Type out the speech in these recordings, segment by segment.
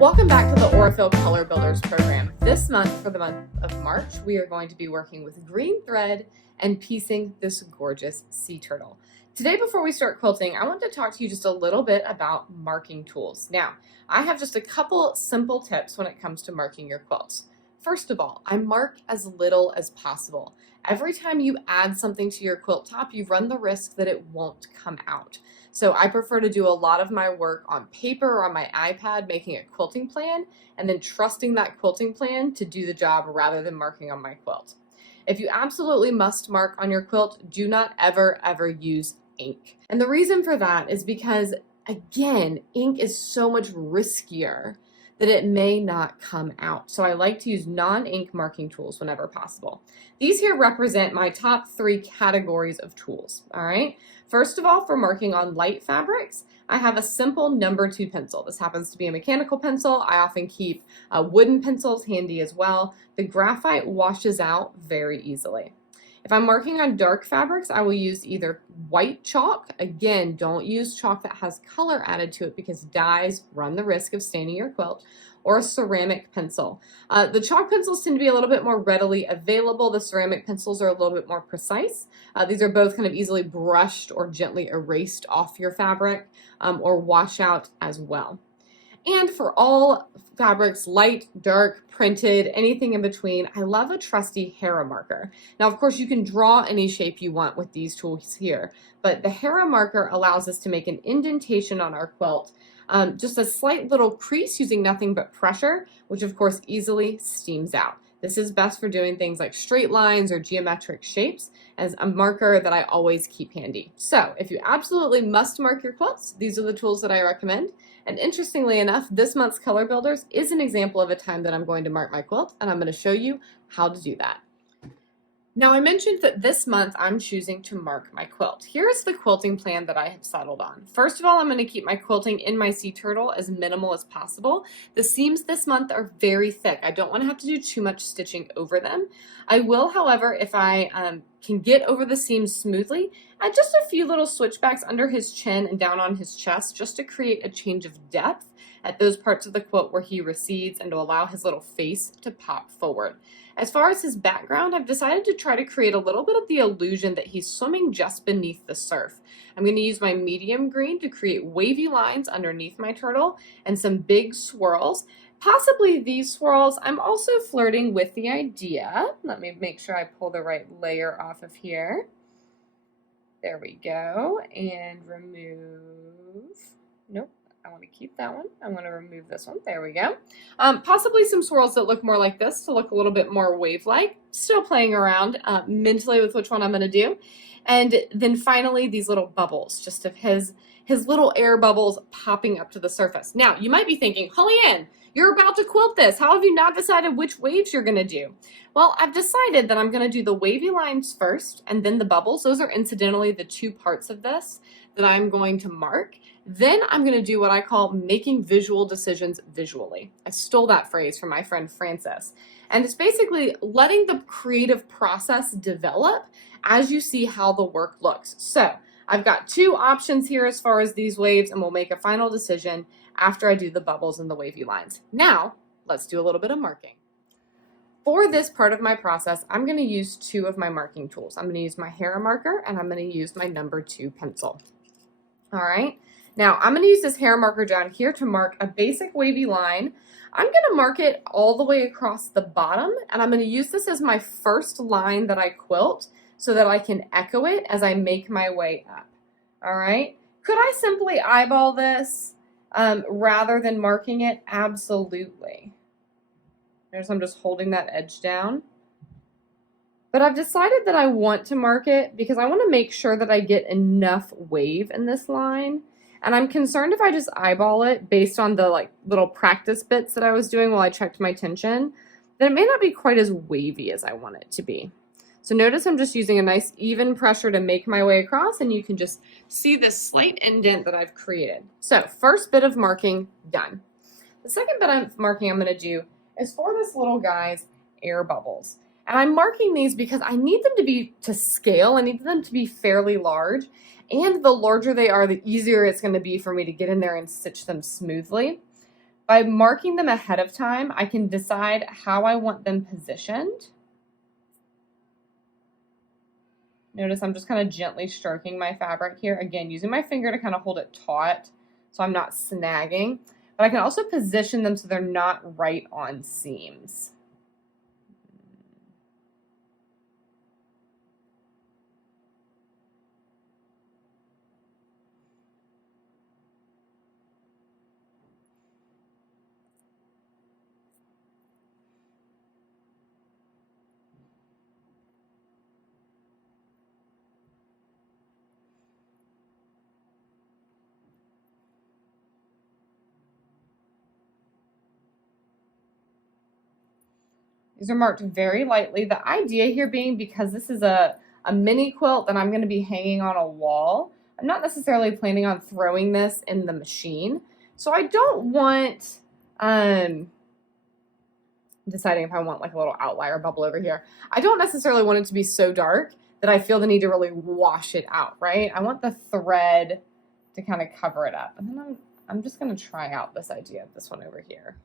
Welcome back to the Aurifil Color Builders program. This month, for the month of March, we are going to be working with green thread and piecing this gorgeous sea turtle. Today, before we start quilting, I want to talk to you just a little bit about marking tools. Now, I have just a couple simple tips when it comes to marking your quilts. First of all, I mark as little as possible. Every time you add something to your quilt top, you run the risk that it won't come out. So I prefer to do a lot of my work on paper or on my iPad, making a quilting plan, and then trusting that quilting plan to do the job rather than marking on my quilt. If you absolutely must mark on your quilt, do not ever use ink. And the reason for that is because, again, ink is so much riskier that it may not come out. So I like to use non-ink marking tools whenever possible. These here represent my top 3 categories of tools, all right? First of all, for marking on light fabrics, I have a simple number 2 pencil. This happens to be a mechanical pencil. I often keep wooden pencils handy as well. The graphite washes out very easily. If I'm marking on dark fabrics, I will use either white chalk. Again, don't use chalk that has color added to it because dyes run the risk of staining your quilt, or a ceramic pencil. The chalk pencils tend to be a little bit more readily available. The ceramic pencils are a little bit more precise. These are both kind of easily brushed or gently erased off your fabric or wash out as well. And for all fabrics, light, dark, printed, anything in between, I love a trusty Hera marker. Now, of course, you can draw any shape you want with these tools here, but the Hera marker allows us to make an indentation on our quilt, just a slight little crease using nothing but pressure, which of course easily steams out. This is best for doing things like straight lines or geometric shapes, as a marker that I always keep handy. So if you absolutely must mark your quilts, these are the tools that I recommend. And interestingly enough, this month's Color Builders is an example of a time that I'm going to mark my quilt, and I'm going to show you how to do that. Now, I mentioned that this month I'm choosing to mark my quilt. Here's the quilting plan that I have settled on. First of all, I'm going to keep my quilting in my sea turtle as minimal as possible. The seams this month are very thick. I don't want to have to do too much stitching over them. I will, however, if I can get over the seams smoothly, add just a few little switchbacks under his chin and down on his chest just to create a change of depth at those parts of the quilt where he recedes and to allow his little face to pop forward. As far as his background, I've decided to try to create a little bit of the illusion that he's swimming just beneath the surf. I'm going to use my medium green to create wavy lines underneath my turtle and some big swirls. Possibly these swirls. I'm also flirting with the idea. Let me make sure I pull the right layer off of here. There we go. And remove. Nope. I want to keep that one. I'm going to remove this one. There we go. Possibly some swirls that look more like this to look a little bit more wave-like. Still playing around mentally with which one I'm going to do. And then finally, these little bubbles, just of his little air bubbles popping up to the surface. Now, you might be thinking, HollyAnne, you're about to quilt this. How have you not decided which waves you're going to do? Well, I've decided that I'm going to do the wavy lines first and then the bubbles. Those are incidentally the 2 parts of this that I'm going to mark. Then I'm going to do what I call making visual decisions visually. I stole that phrase from my friend Frances. And it's basically letting the creative process develop as you see how the work looks. So I've got 2 options here as far as these waves, and we'll make a final decision after I do the bubbles and the wavy lines. Now, let's do a little bit of marking. For this part of my process, I'm going to use 2 of my marking tools. I'm going to use my Hera marker and I'm going to use my number 2 pencil. All right. Now, I'm going to use this Hera marker down here to mark a basic wavy line. I'm going to mark it all the way across the bottom, and I'm going to use this as my first line that I quilt so that I can echo it as I make my way up. All right. Could I simply eyeball this rather than marking it? Absolutely. Notice I'm just holding that edge down. But I've decided that I want to mark it because I want to make sure that I get enough wave in this line. And I'm concerned if I just eyeball it based on the little practice bits that I was doing while I checked my tension, then it may not be quite as wavy as I want it to be. So notice I'm just using a nice even pressure to make my way across, and you can just see this slight indent that I've created. So first bit of marking done. The second bit of marking I'm going to do is for this little guy's air bubbles. And I'm marking these because I need them to be to scale. I need them to be fairly large. And the larger they are, the easier it's going to be for me to get in there and stitch them smoothly. by marking them ahead of time, I can decide how I want them positioned. Notice I'm just kind of gently stroking my fabric here. Again, using my finger to kind of hold it taut so I'm not snagging. But I can also position them so they're not right on seams. These are marked very lightly. The idea here being because this is a mini quilt that I'm going to be hanging on a wall, I'm not necessarily planning on throwing this in the machine. So I don't want, deciding if I want like a little outlier bubble over here. I don't necessarily want it to be so dark that I feel the need to really wash it out, right? I want the thread to kind of cover it up. And then I'm just going to try out this idea of this one over here.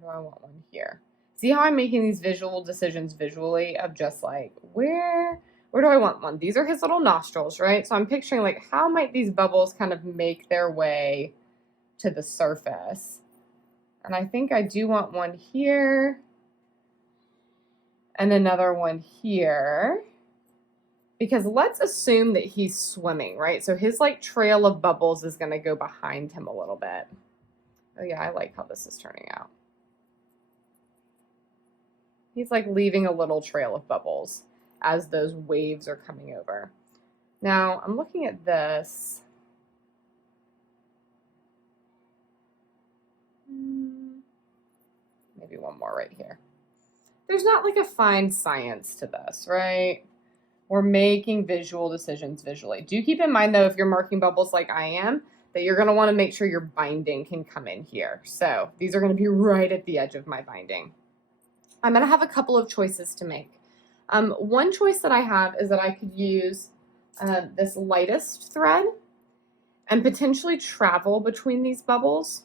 Do I want one here? See how I'm making these visual decisions visually of just like, where do I want one? These are his little nostrils, right? So I'm picturing like, how might these bubbles kind of make their way to the surface? And I think I do want one here and another one here, because let's assume that he's swimming, right? So his like trail of bubbles is going to go behind him a little bit. Oh yeah, I like how this is turning out. He's like leaving a little trail of bubbles as those waves are coming over. Now I'm looking at this. Maybe one more right here. There's not like a fine science to this, right? We're making visual decisions visually. Do keep in mind though, if you're marking bubbles like I am, that you're going to want to make sure your binding can come in here. So these are going to be right at the edge of my binding. I'm going to have a couple of choices to make. One choice that I have is that I could use this lightest thread and potentially travel between these bubbles.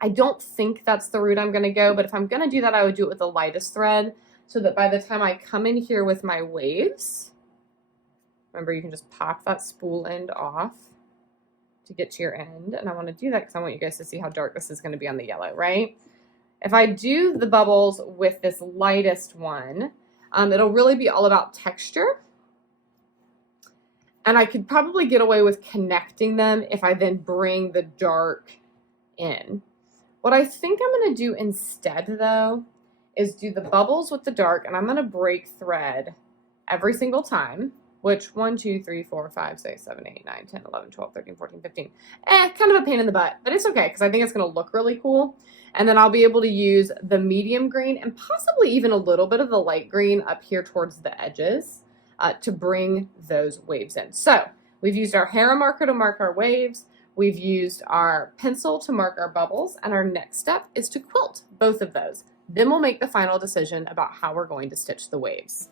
I don't think that's the route I'm going to go, but if I'm going to do that, I would do it with the lightest thread so that by the time I come in here with my waves, remember you can just pop that spool end off to get to your end. And I want to do that because I want you guys to see how dark this is going to be on the yellow, right? If I do the bubbles with this lightest one, it'll really be all about texture. And I could probably get away with connecting them if I then bring the dark in. What I think I'm going to do instead, though, is do the bubbles with the dark, and I'm going to break thread every single time, which 1, 2, 3, 4, 5, 6, 7, 8, 9, 10, 11, 12, 13, 14, 15. Kind of a pain in the butt, but it's okay because I think it's going to look really cool. And then I'll be able to use the medium green and possibly even a little bit of the light green up here towards the edges to bring those waves in. So we've used our Hera marker to mark our waves. We've used our pencil to mark our bubbles. And our next step is to quilt both of those. Then we'll make the final decision about how we're going to stitch the waves.